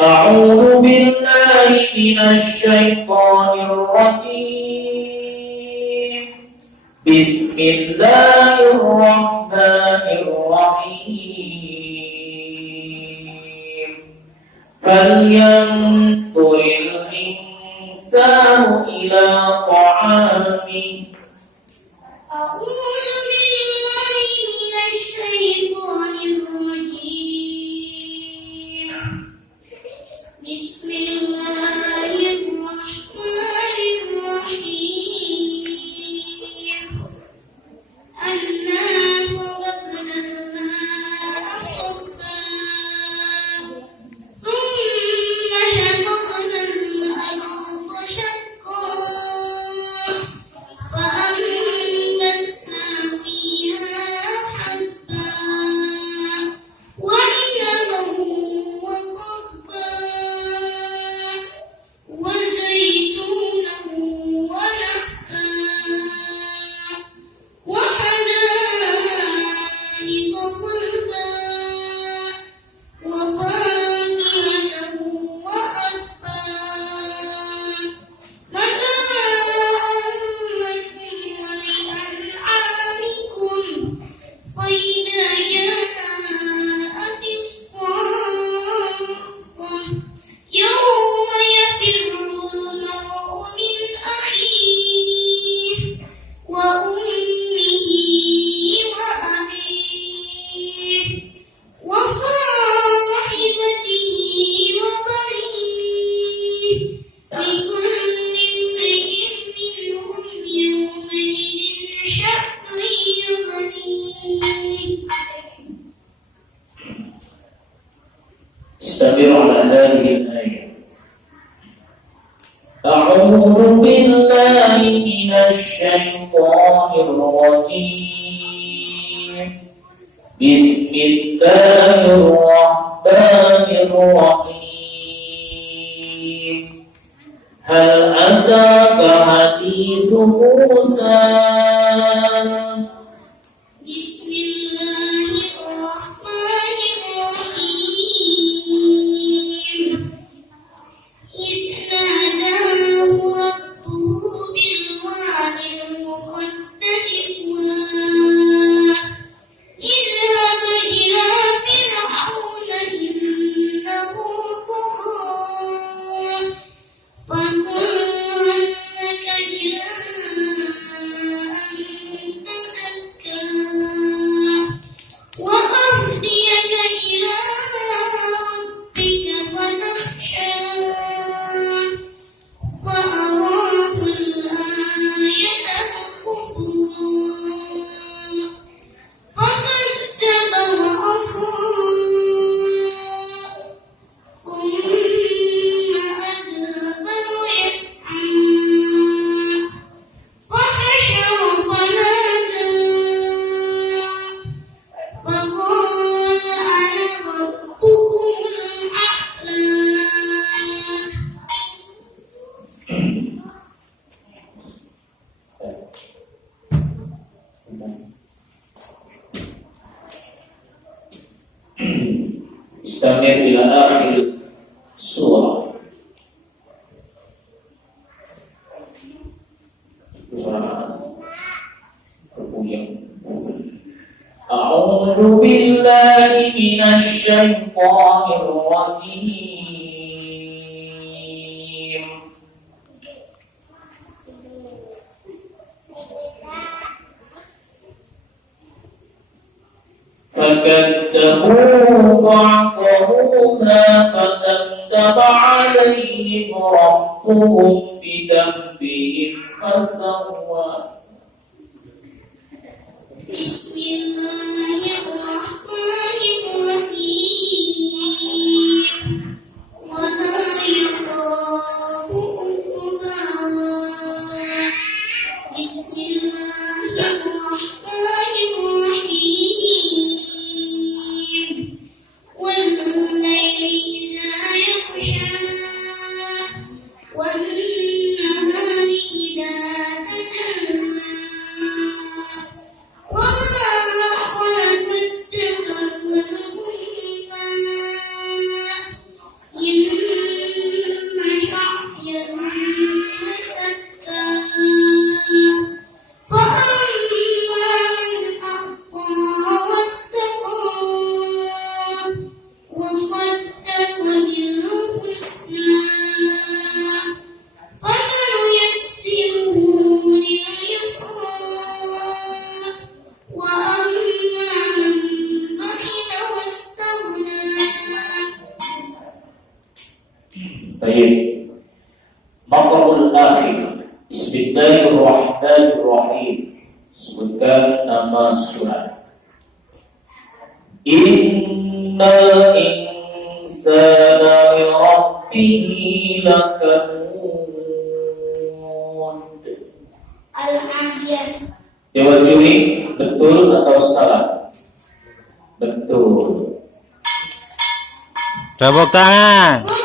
أعوذ بالله من الشيطان الرجيم. بسم الله الرحمن الرحيم. فلينظر الإنسان إلى طعامه. أعوذ بالله من الشيطان الرجيم. بسم الله الرحمن الرحيم. أنا صببنا الماء صبا ثم شققنا الأرض شقا فأنبتنا فيها حبا وعنبا وقضبا وزيتونا ونخلا وحدائق غلبا وفاكهة وأبا متاعا لكم ولأنعامكم. فإذا جاءت الصاخة يوم يفر المرء من أخيه وأمه وأبيه وصاحبته وبنيه لكل امرئ منهم يومئذ شأن يغنيه. استمروا على هذه الآية. أعوذ بالله من الشيطان الرجيم. بسم الله الرحمن الرحيم. هل أتاك حديث موسى؟ بسم الله الرحمن الرحيم. إذ ناداه ربه بالواد المقدس طوى اذهب إلى فرعون إنه طغى فقل هل لك إلى أن تزكى وأهديك إلى ربك فتخشى وأراه الآية الكبرى فكذب وعصى ثم أدبر يسعى فحشر فنادى فقال أنا ربكم الأعلى. استمر إلى آخر السورة. أعوذ بالله من الشيطان الرجيم. فكذبوه فعقروها فدمدم عليهم ربهم بذنبهم فسوى. بسم الله الرحمن الرحيم. ولا يخاف عقباها. بسم الله الرحمن الرحيم. والليل إذا يغشى والنهار Baik. Maqamul akhir. Bismillahirrahmanirrahim. Sebutkan nama surat. Innal insana li rabbihi lakanud. Al-Adiyat. Diwajibin betul atau salah? Betul. Tepuk tangan.